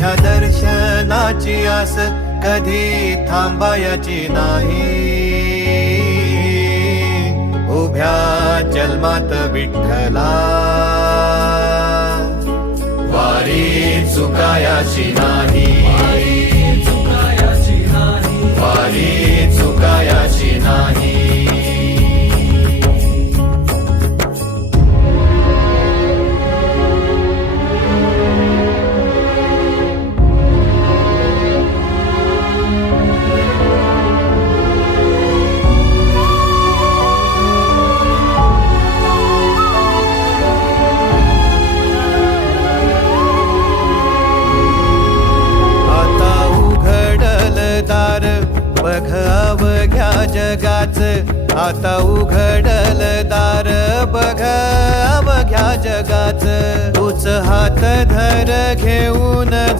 तुझ्या दर्शनाची आस कधी थांबायची नाही. उभ्या जन्मात विठ्ठला वारी चुकायाची नाही. वारी चुकायाची नाही. बघ अवघ्या जगाच, आता उघडल दार बघ अवघ्या जगाच. तूच हात धर घेऊन